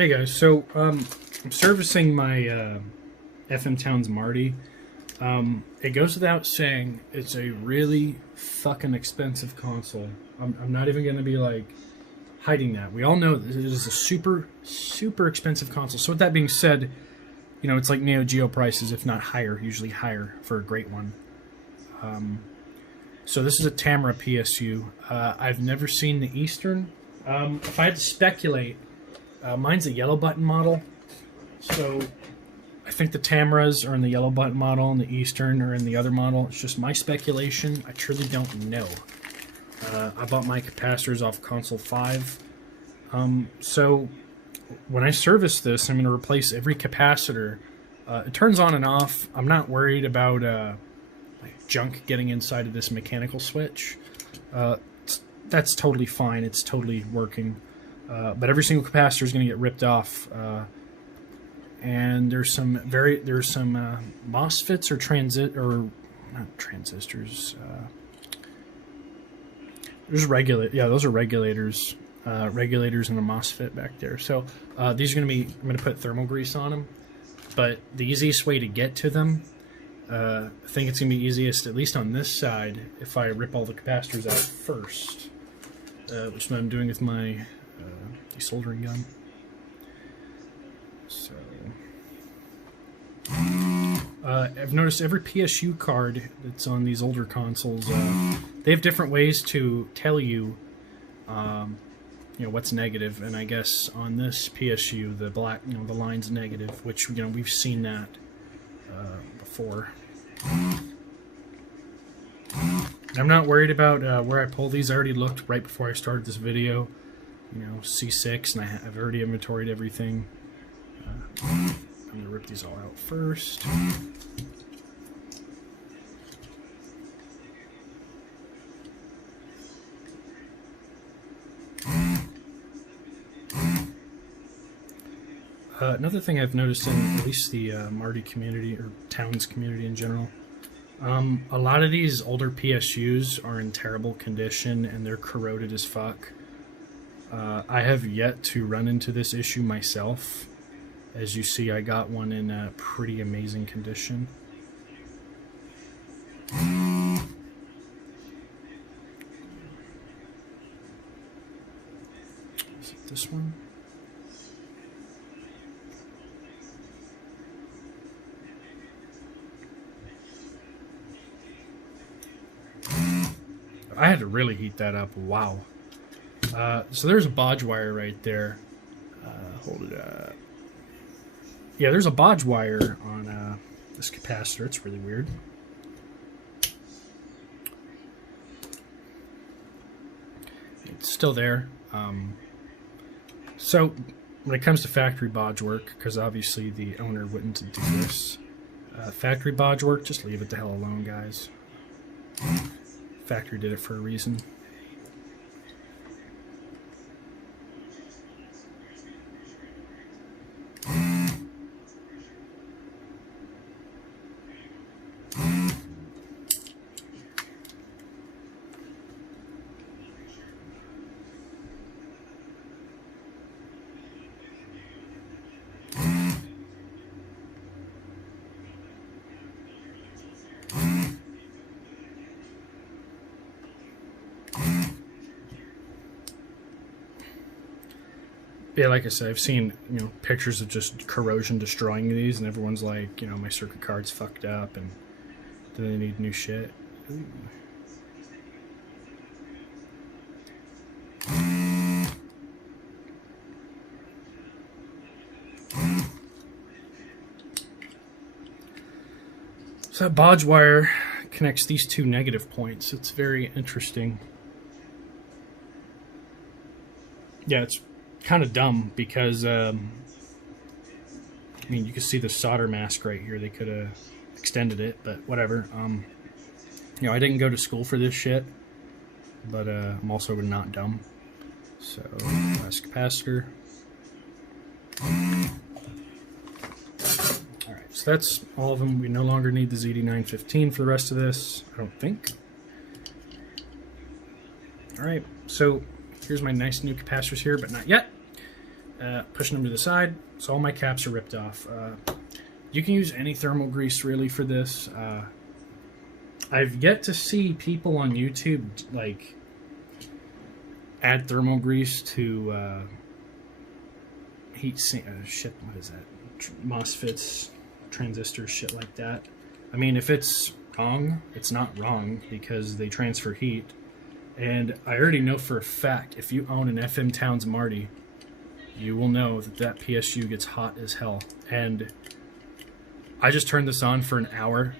Hey guys, so I'm servicing my FM Towns MARTY. It goes without saying, it's a really fucking expensive console. I'm not even going to be like hiding that. We all know that it is a super, super expensive console. So with that being said, you know, it's like Neo Geo prices, if not higher, usually higher for a great one. So this is a Tamra PSU. I've never seen the Eastern. If I had to speculate, mine's a yellow button model. So I think the Tamras are in the yellow button model and the Eastern are in the other model. It's just my speculation. I truly don't know. I bought my capacitors off console 5. So when I service this, I'm going to replace every capacitor. It turns on and off. I'm not worried about like junk getting inside of this mechanical switch. That's totally fine. It's totally working. But every single capacitor is going to get ripped off. And there's some MOSFETs or not transistors. There's those are regulators. Regulators and a MOSFET back there. So these are going to be, I'm going to put thermal grease on them. But the easiest way to get to them, I think it's going to be easiest, at least on this side, if I rip all the capacitors out first. Which is what I'm doing with my desoldering gun. So I've noticed every PSU card that's on these older consoles, they have different ways to tell you, you know, what's negative. And I guess on this PSU, the black, you know, the line's negative, which, you know, we've seen that before. I'm not worried about where I pull these. I already looked right before I started this video. You know, C6, and I've already inventoried everything. I'm going to rip these all out first. Another thing I've noticed in at least the MARTY community, or Towns community in general, a lot of these older PSUs are in terrible condition and they're corroded as fuck. I have yet to run into this issue myself. As you see, I got one in a pretty amazing condition. Is it this one? I had to really heat that up. Wow. So there's a bodge wire right there. Hold it up. Yeah, there's a bodge wire on this capacitor. It's really weird. It's still there. So when it comes to factory bodge work, because obviously the owner wouldn't do this, factory bodge work, just leave it the hell alone, guys. Factory did it for a reason. Yeah, like I said, I've seen, you know, pictures of just corrosion destroying these, and everyone's like, you know, my circuit card's fucked up, and then they need new shit. Ooh. So that bodge wire connects these two negative points. It's very interesting. Yeah, it's kind of dumb because I mean, you can see the solder mask right here. They could have extended it, but whatever. You know, I didn't go to school for this shit, but I'm also not dumb. So last capacitor. Alright, so that's all of them. We no longer need the ZD915 for the rest of this, I don't think. Alright, so here's my nice new capacitors here, but not yet. pushing them to the side, so all my caps are ripped off. You can use any thermal grease really for this. I've yet to see people on YouTube like add thermal grease to heat sink. Shit, what is that? MOSFETs, transistors, shit like that. I mean, if it's wrong, it's not wrong because they transfer heat. And I already know for a fact, if you own an FM Towns MARTY, you will know that that PSU gets hot as hell. And I just turned this on for an hour,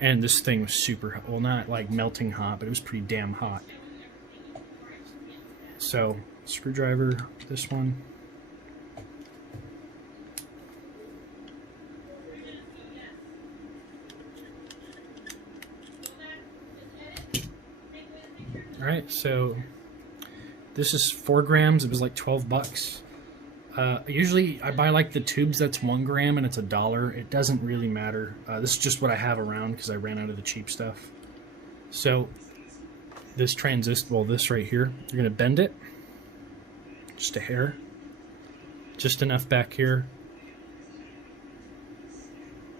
and this thing was super hot. Well, not like melting hot, but it was pretty damn hot. So, screwdriver, this one. Alright, so this is 4 grams. It was like 12 bucks. Usually I buy like the tubes that's 1 gram and it's $1. It doesn't really matter. This is just what I have around because I ran out of the cheap stuff. So this transistor, well, this right here, you're going to bend it just a hair, just enough back here.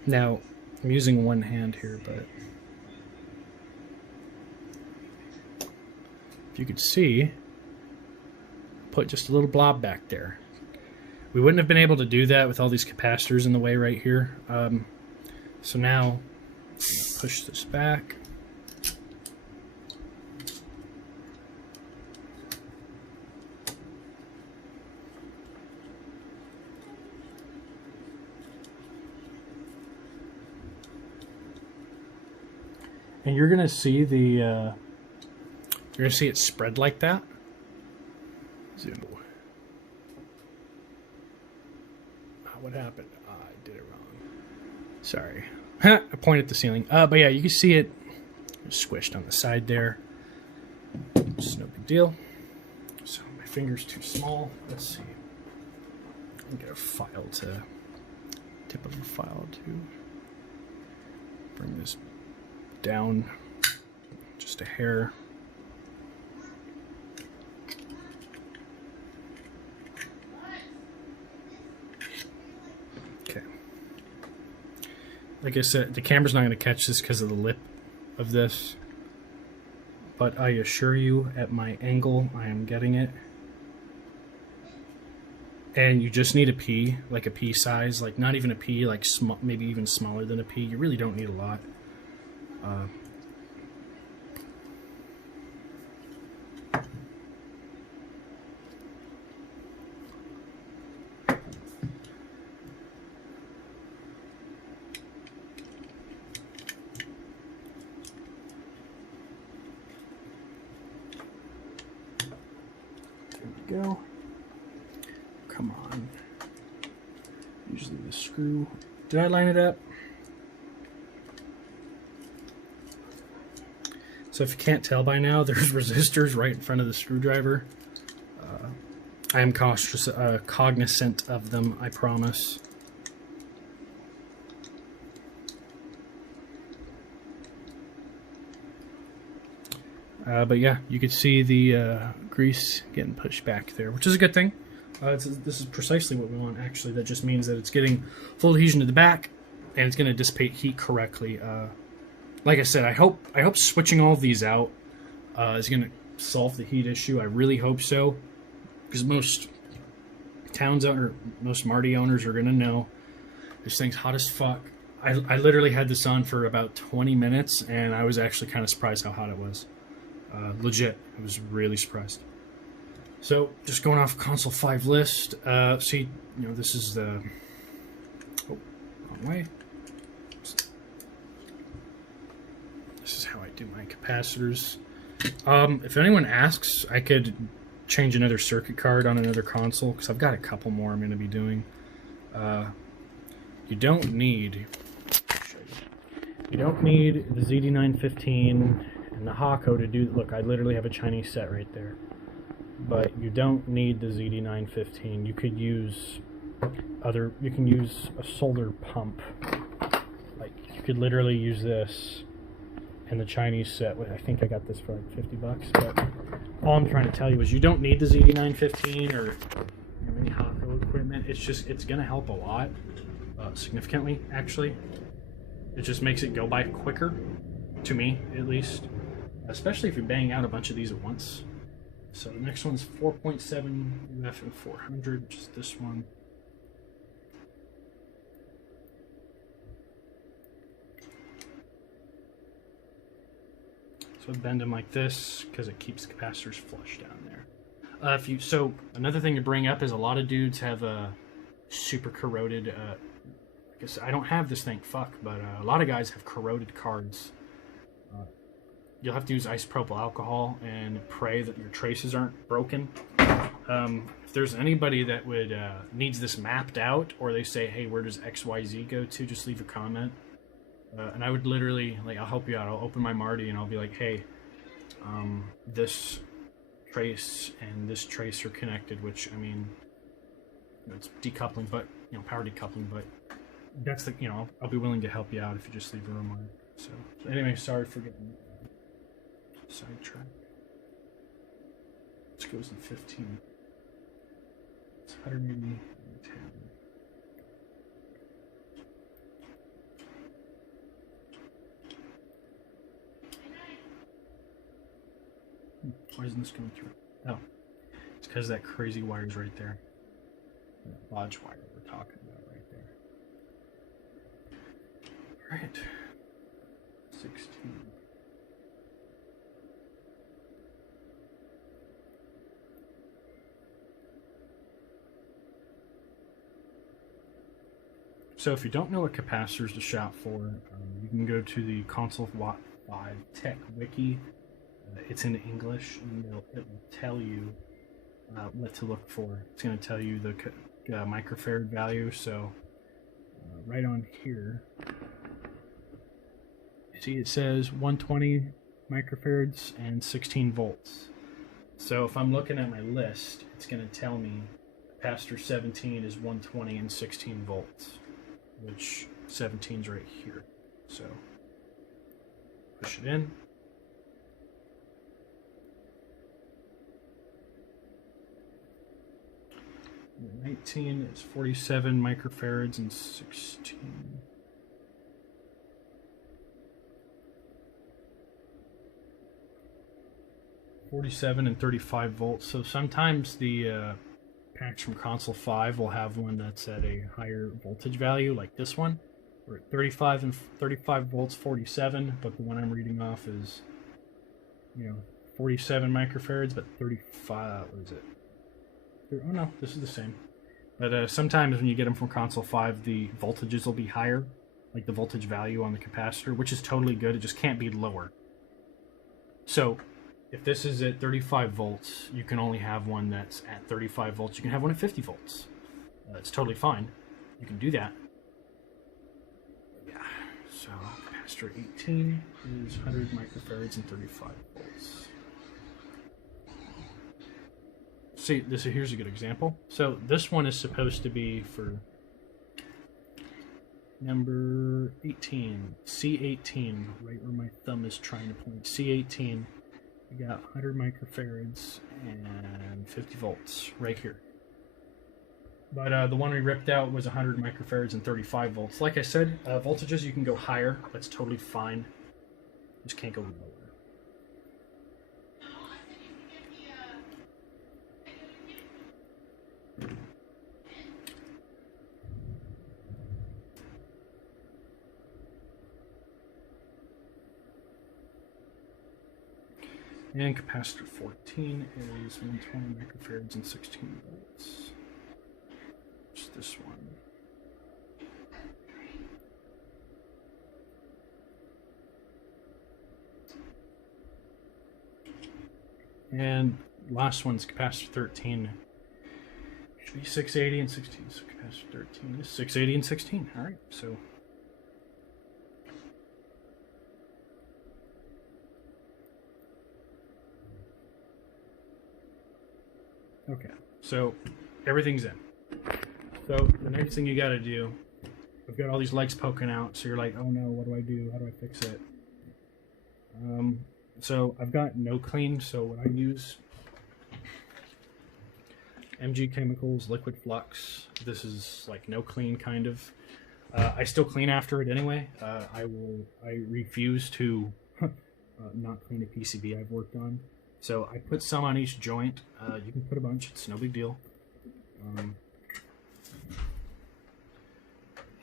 Now I'm using one hand here, but if you could see, put just a little blob back there. We wouldn't have been able to do that with all these capacitors in the way right here. So now, push this back. And you're gonna see the, you're gonna see it spread like that. Zoom. What happened? I did it wrong. Sorry. I pointed at the ceiling. But yeah, you can see it squished on the side there. It's no big deal. So my finger's too small. Let's see. I'll get a file to, tip of a file to bring this down just a hair. Like I said, the camera's not going to catch this because of the lip of this, but I assure you at my angle I am getting it. And you just need a pea, like a pea size, like not even a pea, like maybe even smaller than a pea. You really don't need a lot. Go. Come on. Usually the screw. Did I line it up? So if you can't tell by now, there's resistors right in front of the screwdriver. I am cognizant of them, I promise. But yeah, you could see the grease getting pushed back there, which is a good thing. This is precisely what we want, actually. That just means that it's getting full adhesion to the back, and it's going to dissipate heat correctly. Like I said, I hope switching all of these out is going to solve the heat issue. I really hope so, because most most MARTY owners are going to know this thing's hot as fuck. I literally had this on for about 20 minutes, and I was actually kind of surprised how hot it was. Legit, I was really surprised. So, just going off console 5 list, see, you know, this is the, oh, wrong way. This is how I do my capacitors. If anyone asks, I could change another circuit card on another console, because I've got a couple more I'm going to be doing. You don't need the ZD915 and the Hako to do, look, I literally have a Chinese set right there. But you don't need the ZD915. You could use you can use a solder pump. Like, you could literally use this and the Chinese set. I think I got this for like 50 bucks, but all I'm trying to tell you is you don't need the ZD915 or any Hako. equipment, it's gonna help a lot, significantly actually. It just makes it go by quicker, to me at least, especially if you're banging out a bunch of these at once. So the next one's 4.7 UF and 400, just this one. So bend them like this because it keeps the capacitors flush down there. So another thing to bring up is a lot of dudes have a super corroded. I guess I don't have this thing, but a lot of guys have corroded cards. You'll have to use isopropyl alcohol and pray that your traces aren't broken. If there's anybody that would needs this mapped out, or they say, hey, where does XYZ go to, just leave a comment. And I would literally, like, I'll help you out. I'll open my MARTY and I'll be like, hey, this trace and this trace are connected, which, I mean, it's decoupling, but, power decoupling, but that's the, I'll be willing to help you out if you just leave a remark. So anyway, sorry for getting sidetracked. This goes in 15. It's 180. Why isn't this going through? Oh, it's because that crazy wire's right there. That lodge wire we're talking about right there. All right. 16. So if you don't know what capacitors to shop for, you can go to the Console 5 Tech Wiki. It's in English, and it will tell you what to look for. It's going to tell you the microfarad value. So right on here, see it says 120 microfarads and 16 volts. So if I'm looking at my list, it's going to tell me capacitor 17 is 120 and 16 volts, which 17 is right here. So push it in. 19 is 47 microfarads and 16. $47 and 35 volts. So sometimes the packs from Console 5 will have one that's at a higher voltage value, like this one. We're at 35 and 35 volts, 47, but the one I'm reading off is, 47 microfarads, but 35. What is it? Oh no, this is the same. But sometimes when you get them from Console 5, the voltages will be higher, like the voltage value on the capacitor, which is totally good. It just can't be lower. So if this is at 35 volts, you can only have one that's at 35 volts. You can have one at 50 volts. It's totally fine. You can do that. Yeah. So capacitor 18 is 100 microfarads and 35 volts. See, here's a good example. So this one is supposed to be for number 18, C18, right where my thumb is trying to point. C18, we got 100 microfarads and 50 volts right here. But the one we ripped out was 100 microfarads and 35 volts. Like I said, voltages you can go higher. That's totally fine. Just can't go lower. And capacitor 14 is 120 microfarads and 16 volts. Just this one. And last one's capacitor 13. Should be 680 and 16. So capacitor 13 is 680 and 16. All right, so. Okay, so everything's in. So the next thing you got to do, I've got all these legs poking out, so you're like, oh no, what do I do? How do I fix it? So I've got no clean, so what I use MG Chemicals Liquid Flux. This is like no clean kind of. I still clean after it anyway. I refuse to not clean a PCB I've worked on. So I put some on each joint. You can put a bunch, it's no big deal.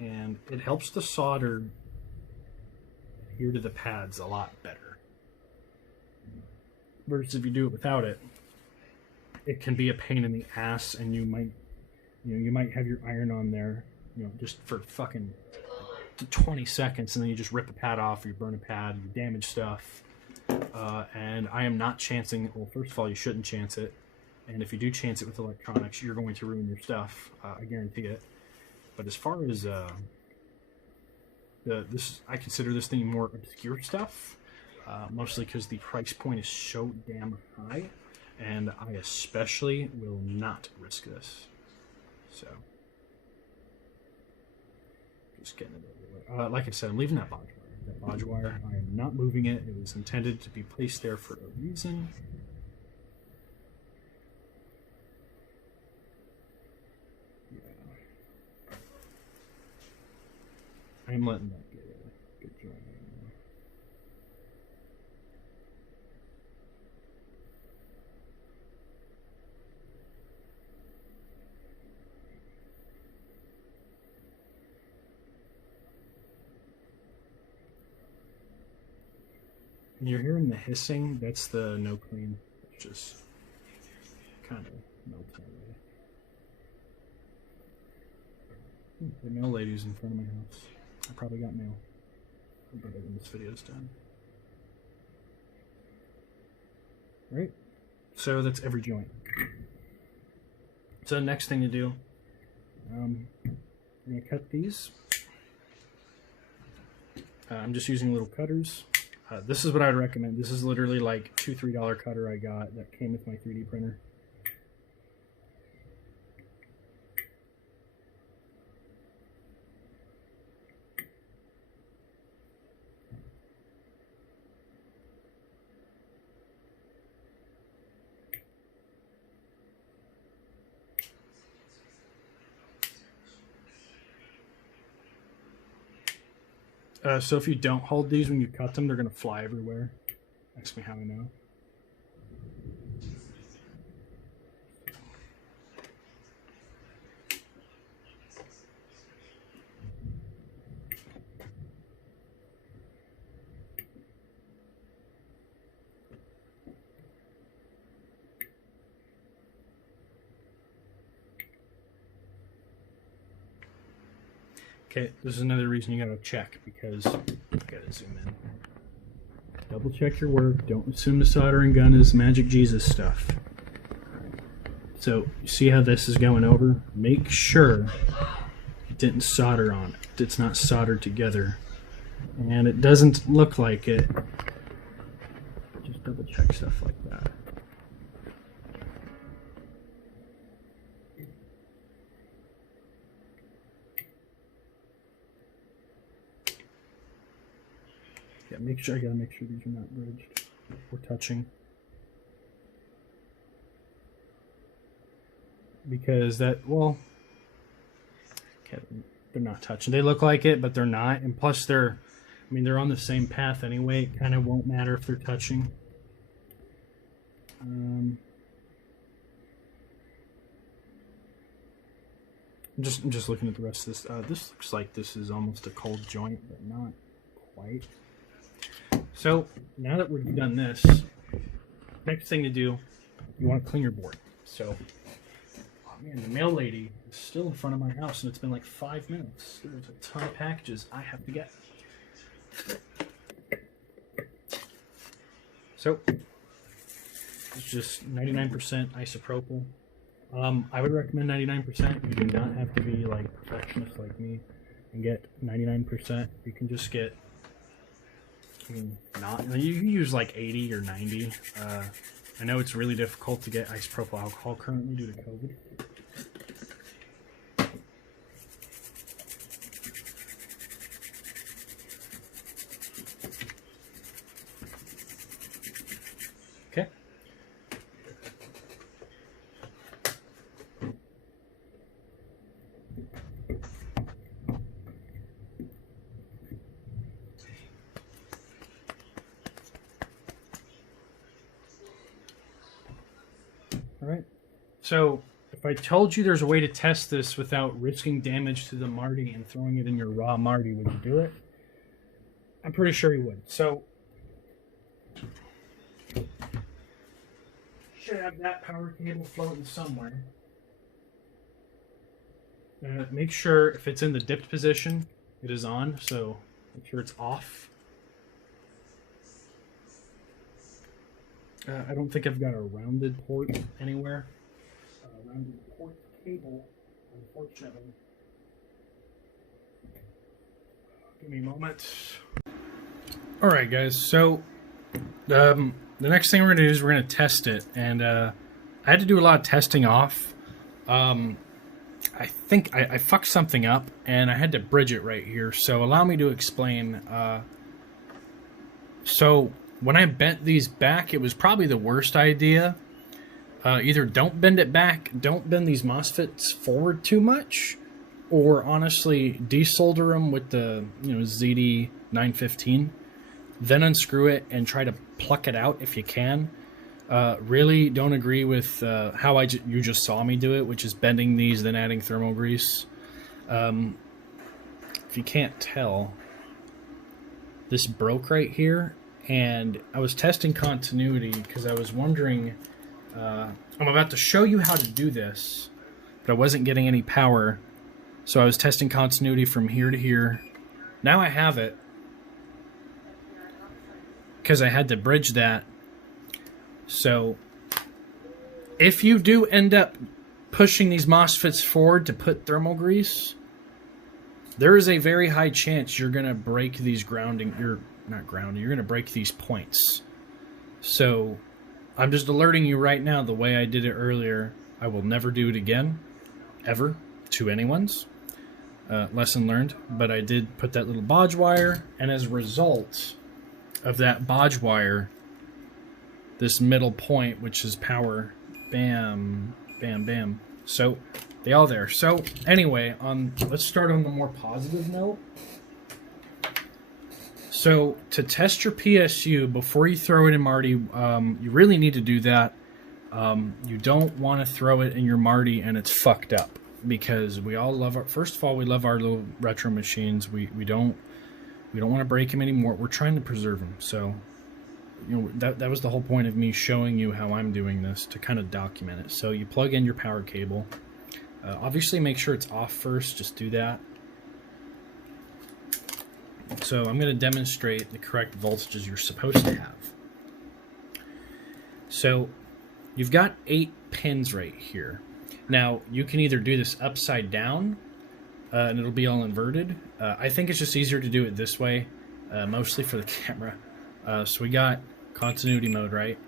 And it helps the solder adhere to the pads a lot better. Versus if you do it without it, it can be a pain in the ass, and you might have your iron on there, just for fucking 20 seconds, and then you just rip a pad off, or you burn a pad, you damage stuff. And I am not chancing. Well, first of all, you shouldn't chance it, and if you do chance it with electronics, you're going to ruin your stuff. I guarantee it. But as far as I consider this thing more obscure stuff, mostly because the price point is so damn high, and I especially will not risk this. So, just getting it everywhere. Like I said, I'm leaving that bodge wire. That bodge wire, I am not moving it. It was intended to be placed there for a reason. I'm letting that get a good joint in there. And you're hearing the hissing, that's the no clean. It's just kind of melting away. The mail lady's in front of my house. I probably got mail. I'll get it when this video's done. Right? So that's every joint. So the next thing to do, I'm going to cut these. I'm just using little cutters. This is what I'd recommend. This is literally like $2-3 cutter I got that came with my 3D printer. So if you don't hold these when you cut them, they're going to fly everywhere. Ask me how I know. Okay, this is another reason you gotta check, because you gotta zoom in. Double check your work. Don't assume the soldering gun is magic Jesus stuff. So, you see how this is going over? Make sure it didn't solder on it. It's not soldered together. And it doesn't look like it. Just double check stuff like that. Yeah, I gotta make sure these are not bridged or touching. Because well, okay, they're not touching. They look like it, but they're not. And plus they're on the same path anyway. It kind of won't matter if they're touching. I'm just looking at the rest of this. This looks like this is almost a cold joint, but not quite. So now that we've done this, next thing to do, you want to clean your board. So, oh man, the mail lady is still in front of my house, and it's been like 5 minutes. There's a ton of packages I have to get. So, it's just 99% isopropyl. I would recommend 99%. You do not have to be like perfectionist like me and get 99%. You can just get, you can use like 80 or 90. I know it's really difficult to get isopropyl alcohol currently due to COVID. Okay. So, if I told you there's a way to test this without risking damage to the MARTY and throwing it in your raw MARTY, would you do it? I'm pretty sure you would. So, should have that power cable floating somewhere. Make sure if it's in the dipped position, it is on. So, make sure it's off. I don't think I've got a rounded port anywhere. Rounded port cable, unfortunately. Give me a moment. Alright guys, so the next thing we're going to do is we're going to test it. And I had to do a lot of testing off. I think I fucked something up and I had to bridge it right here. So allow me to explain. So when I bent these back, it was probably the worst idea. Either don't bend it back, don't bend these MOSFETs forward too much, or honestly desolder them with the ZD 915. Then unscrew it and try to pluck it out if you can. Really don't agree with how you just saw me do it, which is bending these, then adding thermal grease. If you can't tell, this broke right here, and I was testing continuity because I was wondering, I'm about to show you how to do this, but I wasn't getting any power, so I was testing continuity from here to here. Now I have it, because I had to bridge that. So if you do end up pushing these MOSFETs forward to put thermal grease, there is a very high chance you're going to break these grounding, you're going to break these points. So I'm just alerting you right now, the way I did it earlier, I will never do it again, ever, to anyone's. Lesson learned. But I did put that little bodge wire, and as a result of that bodge wire, this middle point, which is power, bam, bam, bam. So they all there. So anyway, let's start on the more positive note. So to test your PSU before you throw it in MARTY, you really need to do that. You don't want to throw it in your MARTY and it's fucked up, because we all love first of all, we love our little retro machines. We don't want to break them anymore. We're trying to preserve them. So that was the whole point of me showing you how I'm doing this, to kind of document it. So you plug in your power cable. Obviously make sure it's off first, just do that. So I'm going to demonstrate the correct voltages you're supposed to have. So you've got 8 pins right here. Now you can either do this upside down and it'll be all inverted. I think it's just easier to do it this way, mostly for the camera. So we got continuity mode, right?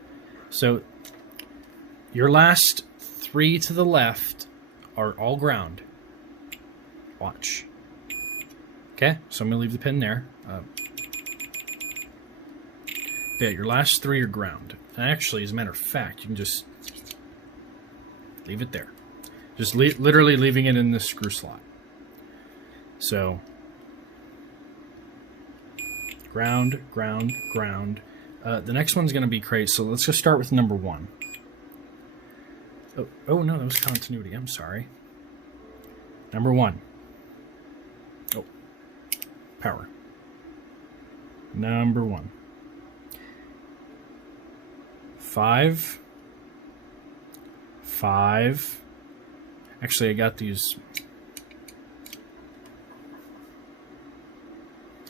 So your last 3 to the left are all ground. Watch. Okay, so I'm going to leave the pin there. Yeah, your last 3 are ground. And actually, as a matter of fact, you can just leave it there. Just literally leaving it in this screw slot. So, ground, ground, ground. The next one's going to be crazy, so let's just start with number 1. Oh no, that was continuity. I'm sorry. Number 1. Oh, power. Number 1. 5. 5. Actually, I got these.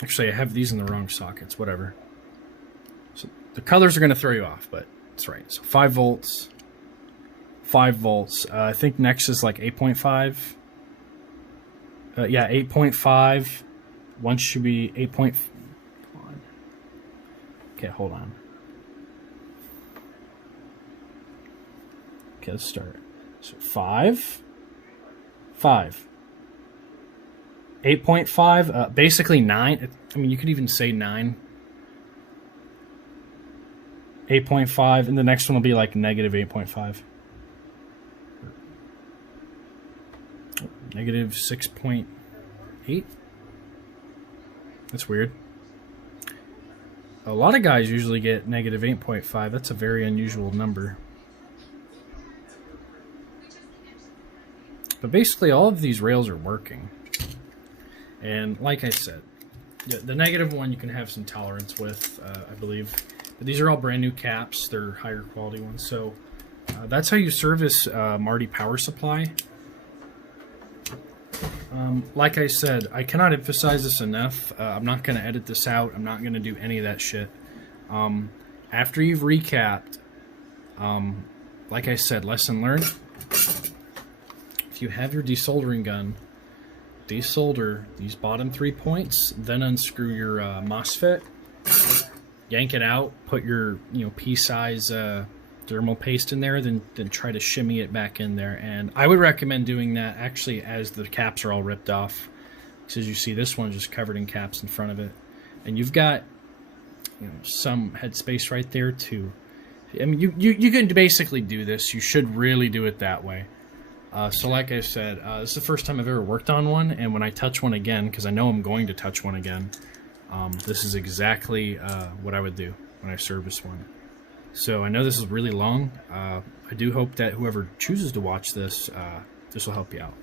Actually, I have these in the wrong sockets. Whatever. So the colors are going to throw you off, but it's right. So 5 volts. 5 volts. I think next is like 8.5. Yeah, 8.5. One should be 8. Okay, hold on. Okay, let's start. So 5. 5. 8.5. Basically 9. I mean, you could even say 9. 8.5, and the next one will be like negative 8.5. Negative 6.8. That's weird. A lot of guys usually get negative 8.5. That's a very unusual number. But basically all of these rails are working. And like I said, the negative one you can have some tolerance with, I believe. But these are all brand new caps. They're higher quality ones. So that's how you service MARTY power supply. Like I said, I cannot emphasize this enough. I'm not going to edit this out. I'm not going to do any of that shit. After you've recapped, like I said, lesson learned. If you have your desoldering gun, desolder these bottom 3 points, then unscrew your MOSFET, yank it out, put your pea-size dermal paste in there, then try to shimmy it back in there. And I would recommend doing that actually as the caps are all ripped off, because as you see, this one's just covered in caps in front of it, and you've got some headspace right there too. I mean, you can basically do this. You should really do it that way. So like I said, this is the first time I've ever worked on one, and when I touch one again, because I know I'm going to touch one again, this is exactly what I would do when I service one. So I know this is really long. I do hope that whoever chooses to watch this, this will help you out.